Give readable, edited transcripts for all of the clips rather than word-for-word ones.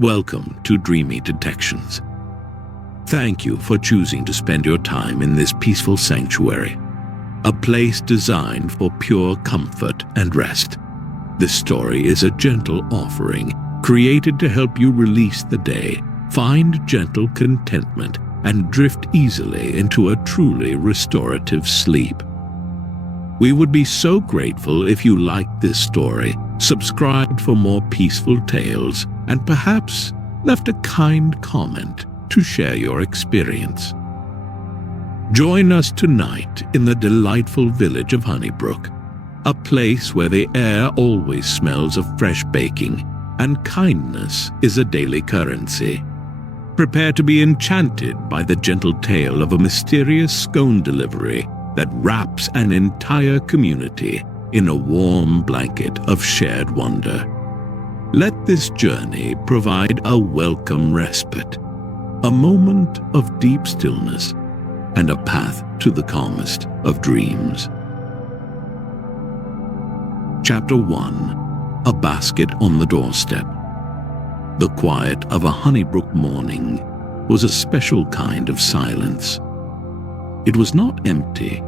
Welcome to Dreamy Detections. Thank you for choosing to spend your time in this peaceful sanctuary, a place designed for pure comfort and rest. This story is a gentle offering, created to help you release the day, find gentle contentment, and drift easily into a truly restorative sleep. We would be so grateful if you liked this story, subscribed for more peaceful tales, and perhaps left a kind comment to share your experience. Join us tonight in the delightful village of Honeybrook, a place where the air always smells of fresh baking, and kindness is a daily currency. Prepare to be enchanted by the gentle tale of a mysterious scone delivery that wraps an entire community in a warm blanket of shared wonder. Let this journey provide a welcome respite, a moment of deep stillness, and a path to the calmest of dreams. Chapter 1. A Basket on the Doorstep. The quiet of a Honeybrook morning was a special kind of silence. It was not empty.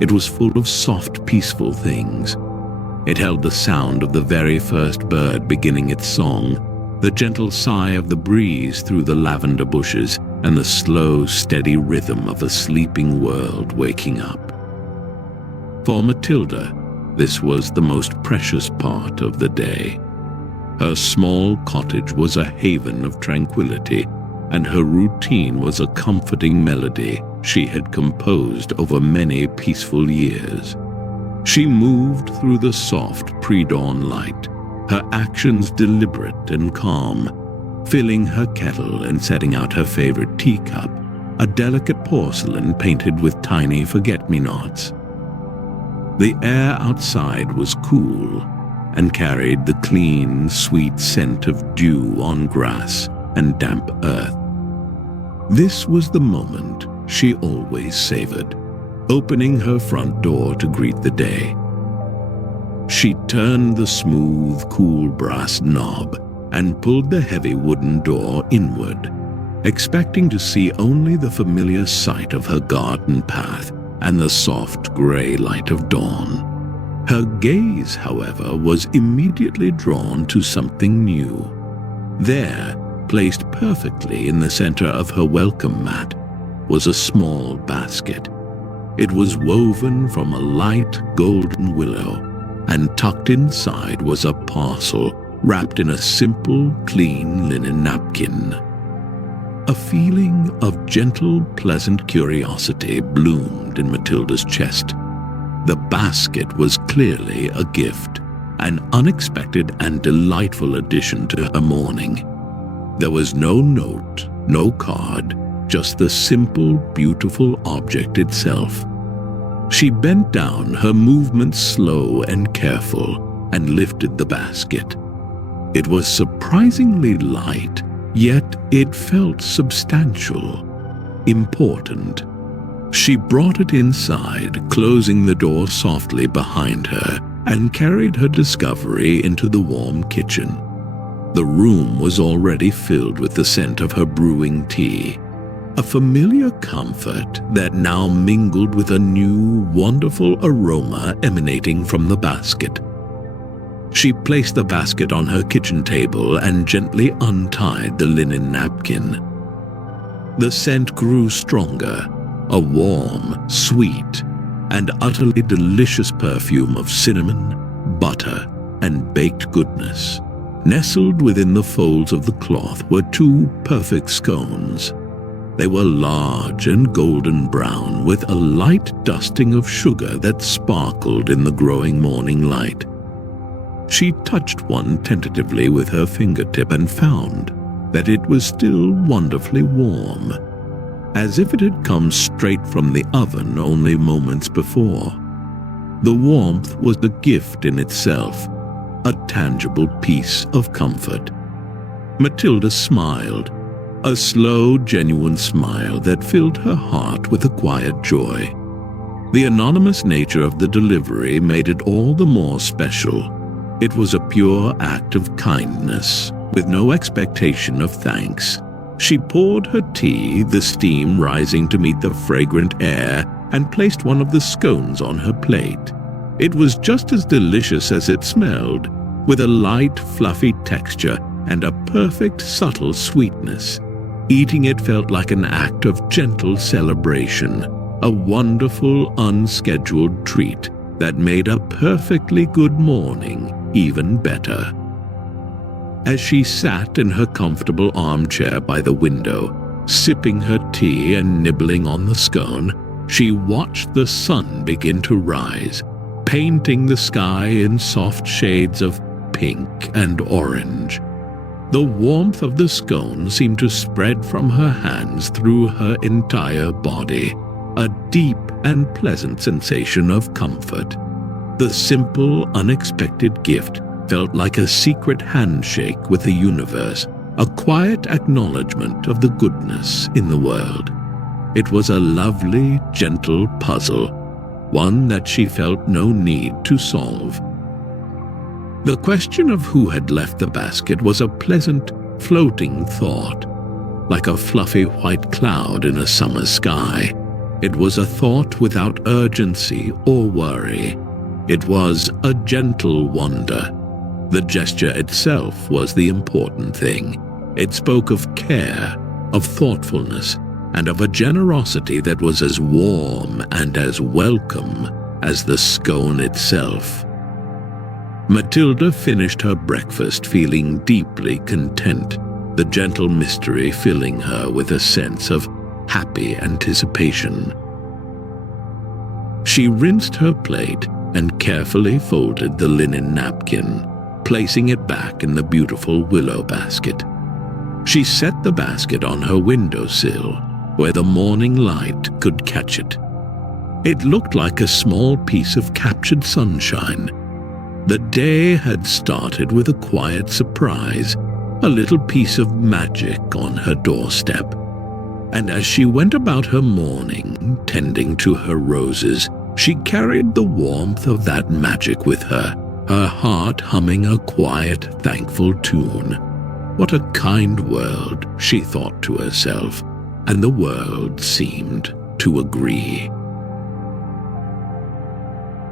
It was full of soft, peaceful things. It held the sound of the very first bird beginning its song, the gentle sigh of the breeze through the lavender bushes, and the slow, steady rhythm of a sleeping world waking up. For Matilda, this was the most precious part of the day. Her small cottage was a haven of tranquility, and her routine was a comforting melody she had composed over many peaceful years. She moved through the soft pre-dawn light, her actions deliberate and calm, filling her kettle and setting out her favorite teacup, a delicate porcelain painted with tiny forget-me-nots. The air outside was cool and carried the clean, sweet scent of dew on grass and damp earth. This was the moment she always savored, opening her front door to greet the day. She turned the smooth, cool brass knob and pulled the heavy wooden door inward, expecting to see only the familiar sight of her garden path and the soft gray light of dawn. Her gaze, however, was immediately drawn to something new. There, placed perfectly in the center of her welcome mat, was a small basket. It was woven from a light golden willow, and tucked inside was a parcel wrapped in a simple, clean linen napkin. A feeling of gentle, pleasant curiosity bloomed in Matilda's chest. The basket was clearly a gift, an unexpected and delightful addition to her morning. There was no note, no card, just the simple, beautiful object itself. She bent down, her movements slow and careful, and lifted the basket. It was surprisingly light, yet it felt substantial, important. She brought it inside, closing the door softly behind her, and carried her discovery into the warm kitchen. The room was already filled with the scent of her brewing tea, a familiar comfort that now mingled with a new, wonderful aroma emanating from the basket. She placed the basket on her kitchen table and gently untied the linen napkin. The scent grew stronger, a warm, sweet, and utterly delicious perfume of cinnamon, butter, and baked goodness. Nestled within the folds of the cloth were two perfect scones. They were large and golden brown, with a light dusting of sugar that sparkled in the growing morning light. She touched one tentatively with her fingertip and found that it was still wonderfully warm, as if it had come straight from the oven only moments before. The warmth was a gift in itself, a tangible piece of comfort. Matilda smiled, a slow, genuine smile that filled her heart with a quiet joy. The anonymous nature of the delivery made it all the more special. It was a pure act of kindness, with no expectation of thanks. She poured her tea, the steam rising to meet the fragrant air, and placed one of the scones on her plate. It was just as delicious as it smelled, with a light, fluffy texture and a perfect, subtle sweetness. Eating it felt like an act of gentle celebration, a wonderful, unscheduled treat that made a perfectly good morning even better. As she sat in her comfortable armchair by the window, sipping her tea and nibbling on the scone, she watched the sun begin to rise, painting the sky in soft shades of pink and orange. The warmth of the scone seemed to spread from her hands through her entire body, a deep and pleasant sensation of comfort. The simple, unexpected gift felt like a secret handshake with the universe, a quiet acknowledgement of the goodness in the world. It was a lovely, gentle puzzle, one that she felt no need to solve. The question of who had left the basket was a pleasant, floating thought, like a fluffy white cloud in a summer sky. It was a thought without urgency or worry. It was a gentle wonder. The gesture itself was the important thing. It spoke of care, of thoughtfulness, and of a generosity that was as warm and as welcome as the scone itself. Matilda finished her breakfast feeling deeply content, the gentle mystery filling her with a sense of happy anticipation. She rinsed her plate and carefully folded the linen napkin, placing it back in the beautiful willow basket. She set the basket on her windowsill, where the morning light could catch it. It looked like a small piece of captured sunshine. The day had started with a quiet surprise, a little piece of magic on her doorstep. And as she went about her morning, tending to her roses, she carried the warmth of that magic with her, her heart humming a quiet, thankful tune. What a kind world, she thought to herself, and the world seemed to agree.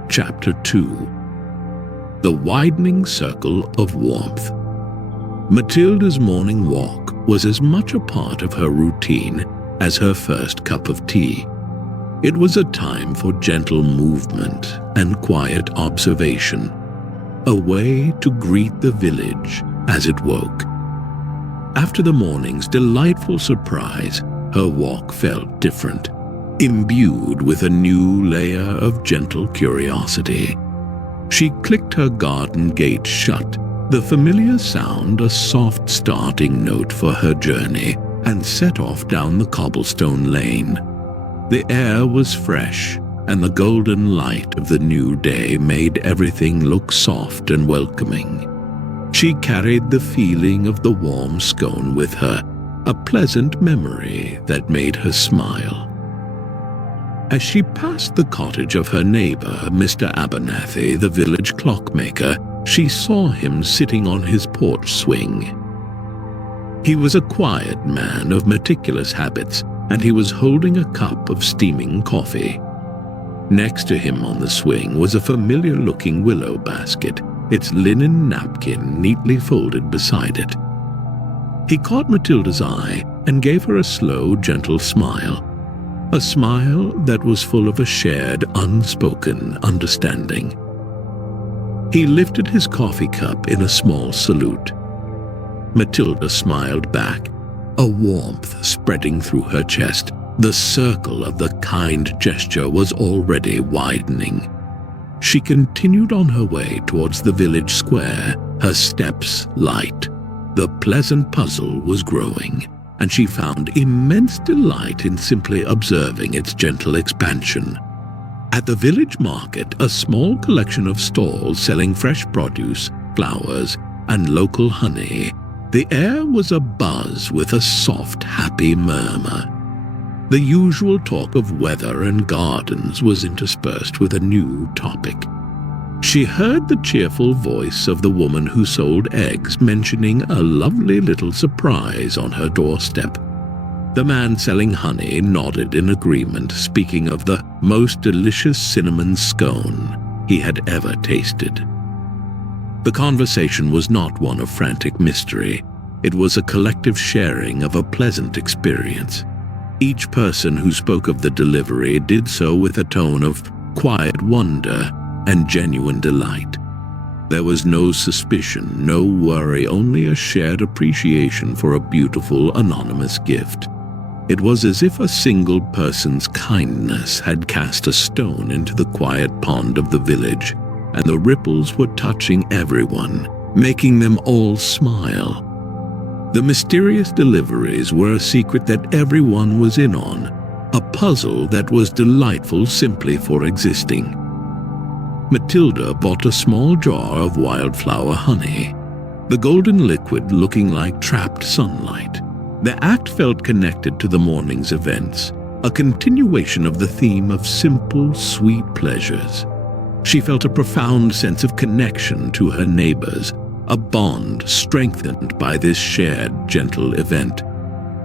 Chapter 2. The Widening Circle of Warmth. Matilda's morning walk was as much a part of her routine as her first cup of tea. It was a time for gentle movement and quiet observation, a way to greet the village as it woke. After the morning's delightful surprise, her walk felt different, imbued with a new layer of gentle curiosity. She clicked her garden gate shut, the familiar sound a soft starting note for her journey, and set off down the cobblestone lane. The air was fresh, and the golden light of the new day made everything look soft and welcoming. She carried the feeling of the warm scone with her, a pleasant memory that made her smile. As she passed the cottage of her neighbor, Mr. Abernathy, the village clockmaker, she saw him sitting on his porch swing. He was a quiet man of meticulous habits, and he was holding a cup of steaming coffee. Next to him on the swing was a familiar-looking willow basket, its linen napkin neatly folded beside it. He caught Matilda's eye and gave her a slow, gentle smile, a smile that was full of a shared, unspoken understanding. He lifted his coffee cup in a small salute. Matilda smiled back, a warmth spreading through her chest. The circle of the kind gesture was already widening. She continued on her way towards the village square, her steps light. The pleasant puzzle was growing, and she found immense delight in simply observing its gentle expansion. At the village market, a small collection of stalls selling fresh produce, flowers, and local honey, the air was abuzz with a soft, happy murmur. The usual talk of weather and gardens was interspersed with a new topic. She heard the cheerful voice of the woman who sold eggs mentioning a lovely little surprise on her doorstep. The man selling honey nodded in agreement, speaking of the most delicious cinnamon scone he had ever tasted. The conversation was not one of frantic mystery. It was a collective sharing of a pleasant experience. Each person who spoke of the delivery did so with a tone of quiet wonder and genuine delight. There was no suspicion, no worry, only a shared appreciation for a beautiful, anonymous gift. It was as if a single person's kindness had cast a stone into the quiet pond of the village, and the ripples were touching everyone, making them all smile. The mysterious deliveries were a secret that everyone was in on, a puzzle that was delightful simply for existing. Matilda bought a small jar of wildflower honey, the golden liquid looking like trapped sunlight. The act felt connected to the morning's events, a continuation of the theme of simple, sweet pleasures. She felt a profound sense of connection to her neighbors, a bond strengthened by this shared, gentle event.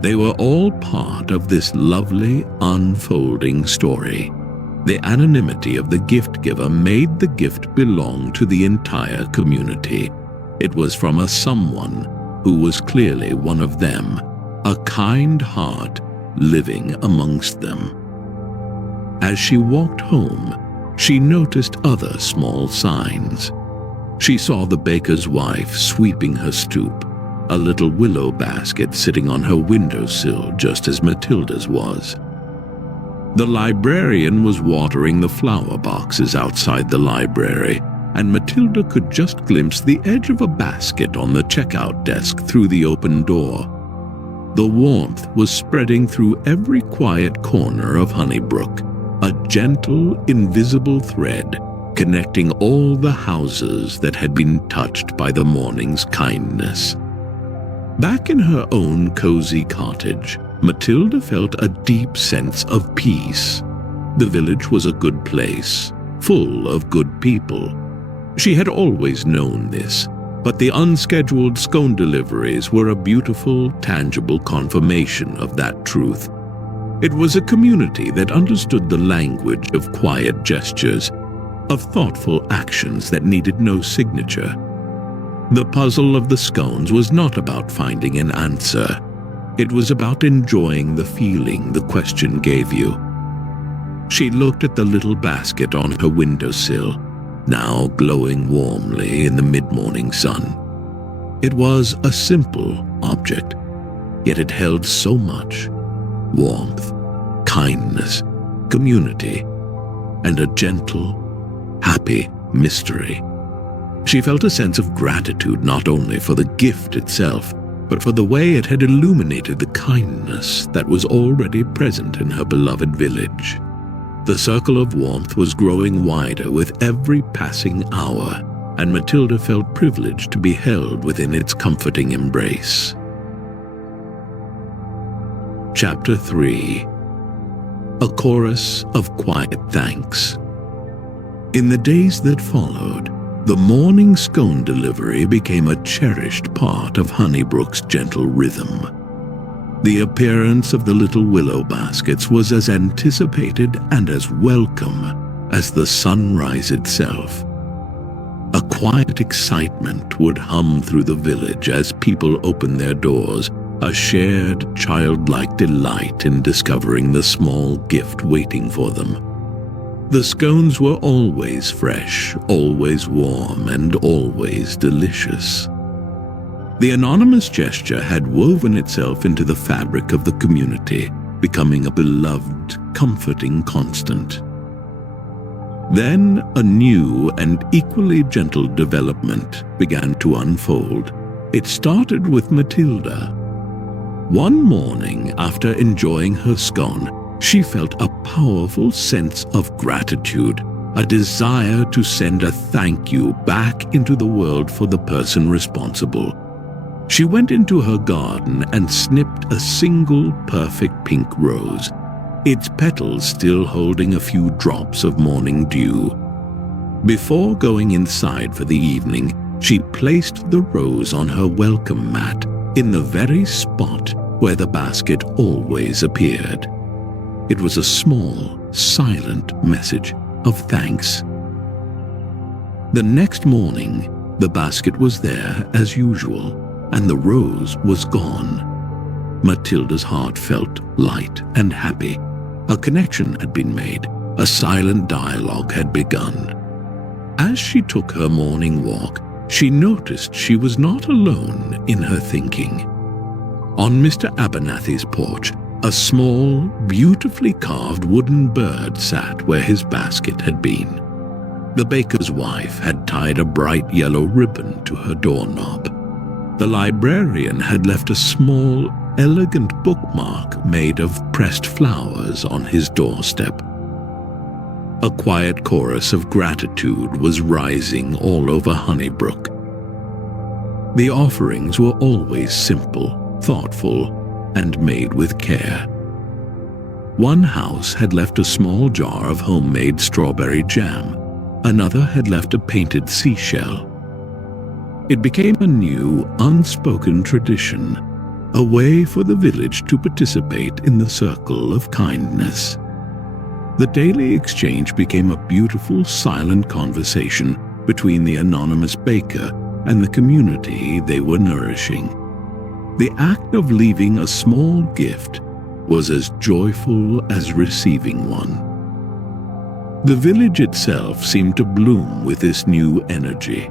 They were all part of this lovely, unfolding story. The anonymity of the gift giver made the gift belong to the entire community. It was from a someone who was clearly one of them, a kind heart living amongst them. As she walked home, she noticed other small signs. She saw the baker's wife sweeping her stoop, a little willow basket sitting on her windowsill just as Matilda's was. The librarian was watering the flower boxes outside the library, and Matilda could just glimpse the edge of a basket on the checkout desk through the open door. The warmth was spreading through every quiet corner of Honeybrook, a gentle, invisible thread connecting all the houses that had been touched by the morning's kindness. Back in her own cozy cottage, Matilda felt a deep sense of peace. The village was a good place, full of good people. She had always known this, but the unscheduled scone deliveries were a beautiful, tangible confirmation of that truth. It was a community that understood the language of quiet gestures, of thoughtful actions that needed no signature. The puzzle of the scones was not about finding an answer. It was about enjoying the feeling the question gave you. She looked at the little basket on her windowsill, now glowing warmly in the mid-morning sun. It was a simple object, yet it held so much: warmth, kindness, community, and a gentle, happy mystery. She felt a sense of gratitude not only for the gift itself, but for the way it had illuminated the kindness that was already present in her beloved village. The circle of warmth was growing wider with every passing hour, and Matilda felt privileged to be held within its comforting embrace. Chapter 3. A Chorus of Quiet Thanks. In the days that followed, the morning scone delivery became a cherished part of Honeybrook's gentle rhythm. The appearance of the little willow baskets was as anticipated and as welcome as the sunrise itself. A quiet excitement would hum through the village as people opened their doors, a shared childlike delight in discovering the small gift waiting for them. The scones were always fresh, always warm, and always delicious. The anonymous gesture had woven itself into the fabric of the community, becoming a beloved, comforting constant. Then a new and equally gentle development began to unfold. It started with Matilda. One morning, after enjoying her scone, she felt a powerful sense of gratitude, a desire to send a thank you back into the world for the person responsible. She went into her garden and snipped a single perfect pink rose, its petals still holding a few drops of morning dew. Before going inside for the evening, she placed the rose on her welcome mat in the very spot where the basket always appeared. It was a small, silent message of thanks. The next morning, the basket was there as usual, and the rose was gone. Matilda's heart felt light and happy. A connection had been made. A silent dialogue had begun. As she took her morning walk, she noticed she was not alone in her thinking. On Mr. Abernathy's porch, a small, beautifully carved wooden bird sat where his basket had been. The baker's wife had tied a bright yellow ribbon to her doorknob. The librarian had left a small, elegant bookmark made of pressed flowers on his doorstep. A quiet chorus of gratitude was rising all over Honeybrook. The offerings were always simple, thoughtful, and made with care. One house had left a small jar of homemade strawberry jam. Another had left a painted seashell. It became a new, unspoken tradition, a way for the village to participate in the circle of kindness. The daily exchange became a beautiful, silent conversation between the anonymous baker and the community they were nourishing. The act of leaving a small gift was as joyful as receiving one. The village itself seemed to bloom with this new energy.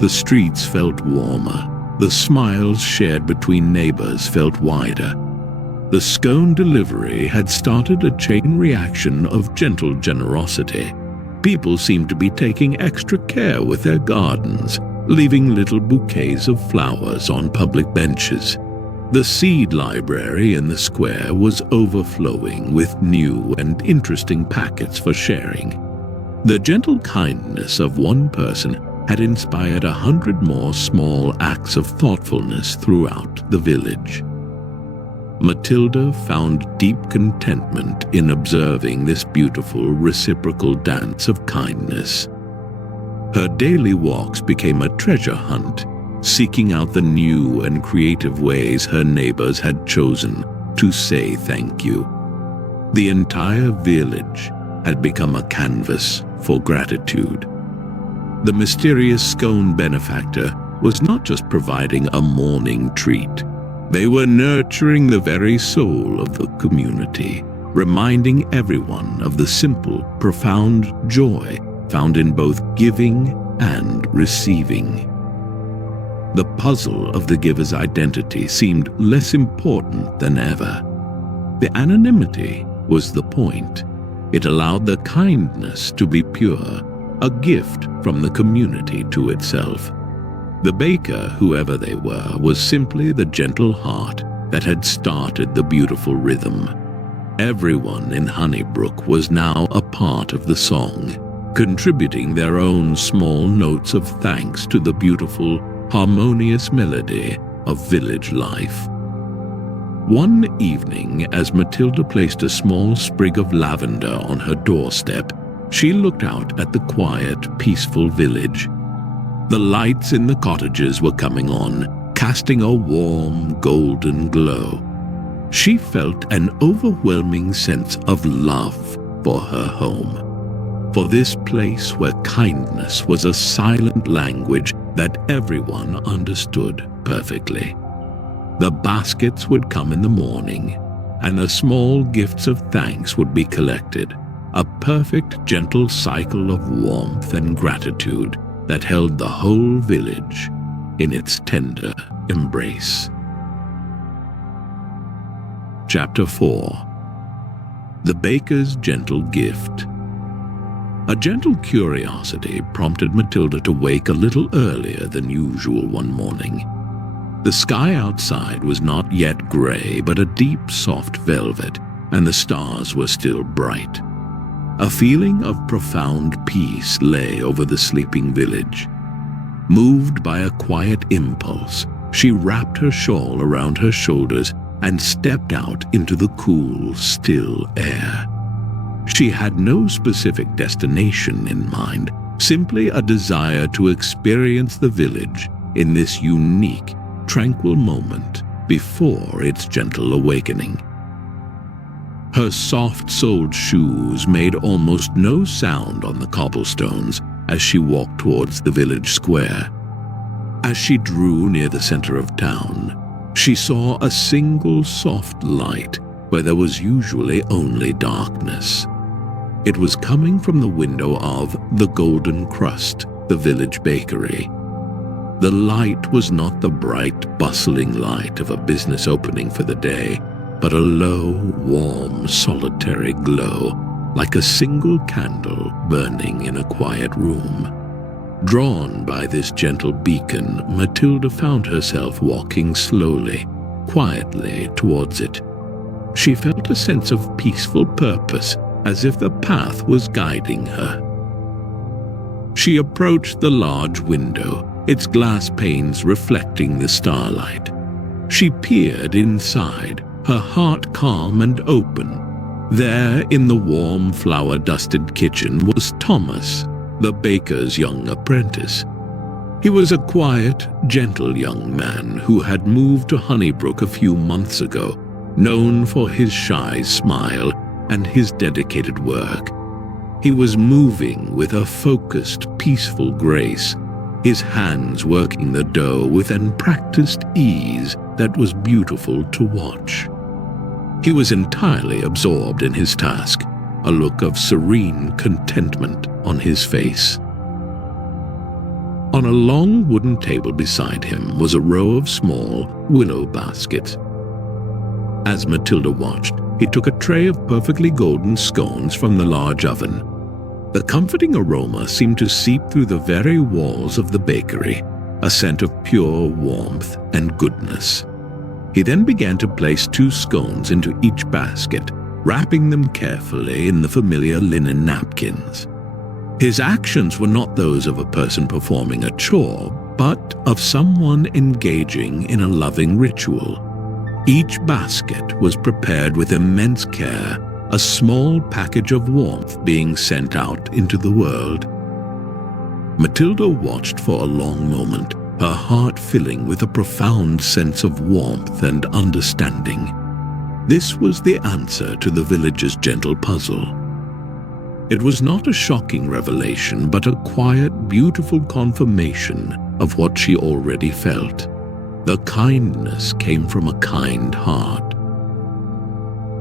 The streets felt warmer. The smiles shared between neighbors felt wider. The scone delivery had started a chain reaction of gentle generosity. People seemed to be taking extra care with their gardens, leaving little bouquets of flowers on public benches. The seed library in the square was overflowing with new and interesting packets for sharing. The gentle kindness of one person had inspired 100 more small acts of thoughtfulness throughout the village. Matilda found deep contentment in observing this beautiful reciprocal dance of kindness. Her daily walks became a treasure hunt, seeking out the new and creative ways her neighbors had chosen to say thank you. The entire village had become a canvas for gratitude. The mysterious scone benefactor was not just providing a morning treat. They were nurturing the very soul of the community, reminding everyone of the simple, profound joy found in both giving and receiving. The puzzle of the giver's identity seemed less important than ever. The anonymity was the point. It allowed the kindness to be pure, a gift from the community to itself. The baker, whoever they were, was simply the gentle heart that had started the beautiful rhythm. Everyone in Honeybrook was now a part of the song, contributing their own small notes of thanks to the beautiful, harmonious melody of village life. One evening, as Matilda placed a small sprig of lavender on her doorstep, she looked out at the quiet, peaceful village. The lights in the cottages were coming on, casting a warm, golden glow. She felt an overwhelming sense of love for her home, for this place where kindness was a silent language that everyone understood perfectly. The baskets would come in the morning, and the small gifts of thanks would be collected, a perfect, gentle cycle of warmth and gratitude that held the whole village in its tender embrace. Chapter 4. The Baker's Gentle Gift. A gentle curiosity prompted Matilda to wake a little earlier than usual one morning. The sky outside was not yet gray, but a deep, soft velvet, and the stars were still bright. A feeling of profound peace lay over the sleeping village. Moved by a quiet impulse, she wrapped her shawl around her shoulders and stepped out into the cool, still air. She had no specific destination in mind, simply a desire to experience the village in this unique, tranquil moment before its gentle awakening. Her soft-soled shoes made almost no sound on the cobblestones as she walked towards the village square. As she drew near the center of town, she saw a single soft light where there was usually only darkness. It was coming from the window of the Golden Crust, the village bakery. The light was not the bright, bustling light of a business opening for the day, but a low, warm, solitary glow, like a single candle burning in a quiet room. Drawn by this gentle beacon, Matilda found herself walking slowly, quietly towards it. She felt a sense of peaceful purpose, as if the path was guiding her. She approached the large window, its glass panes reflecting the starlight. She peered inside, her heart calm and open. There, in the warm, flower-dusted kitchen, was Thomas, the baker's young apprentice. He was a quiet, gentle young man who had moved to Honeybrook a few months ago, known for his shy smile and his dedicated work. He was moving with a focused, peaceful grace, his hands working the dough with an practiced ease that was beautiful to watch. He was entirely absorbed in his task, a look of serene contentment on his face. On a long wooden table beside him was a row of small willow baskets. As Matilda watched, he took a tray of perfectly golden scones from the large oven. The comforting aroma seemed to seep through the very walls of the bakery, a scent of pure warmth and goodness. He then began to place 2 scones into each basket, wrapping them carefully in the familiar linen napkins. His actions were not those of a person performing a chore, but of someone engaging in a loving ritual. Each basket was prepared with immense care, a small package of warmth being sent out into the world. Matilda watched for a long moment, her heart filling with a profound sense of warmth and understanding. This was the answer to the village's gentle puzzle. It was not a shocking revelation, but a quiet, beautiful confirmation of what she already felt. The kindness came from a kind heart.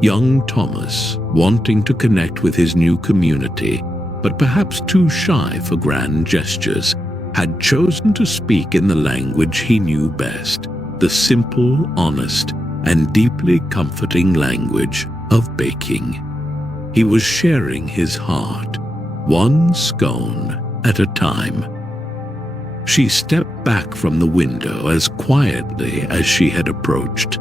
Young Thomas, wanting to connect with his new community, but perhaps too shy for grand gestures, had chosen to speak in the language he knew best, the simple, honest, and deeply comforting language of baking. He was sharing his heart, one scone at a time. She stepped back from the window as quietly as she had approached,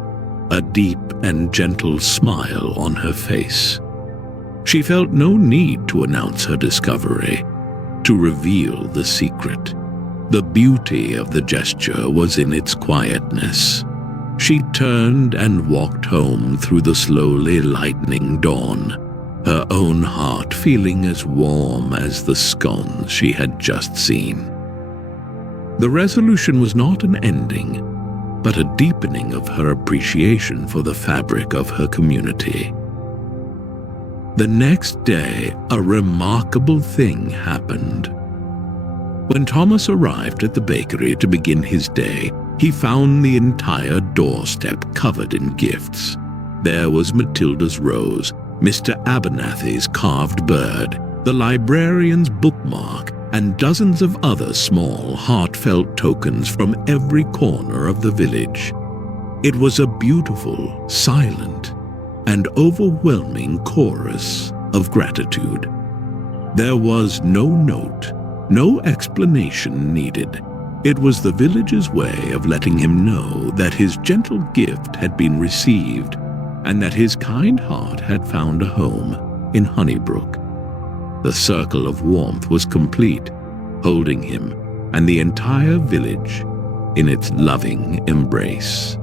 a deep and gentle smile on her face. She felt no need to announce her discovery, to reveal the secret. The beauty of the gesture was in its quietness. She turned and walked home through the slowly lightening dawn, her own heart feeling as warm as the scones she had just seen. The resolution was not an ending, but a deepening of her appreciation for the fabric of her community. The next day, a remarkable thing happened. When Thomas arrived at the bakery to begin his day, he found the entire doorstep covered in gifts. There was Matilda's rose, Mr. Abernathy's carved bird, the librarian's bookmark, and dozens of other small, heartfelt tokens from every corner of the village. It was a beautiful, silent, and overwhelming chorus of gratitude. There was no note, no explanation needed. It was the village's way of letting him know that his gentle gift had been received and that his kind heart had found a home in Honeybrook. The circle of warmth was complete, holding him and the entire village in its loving embrace.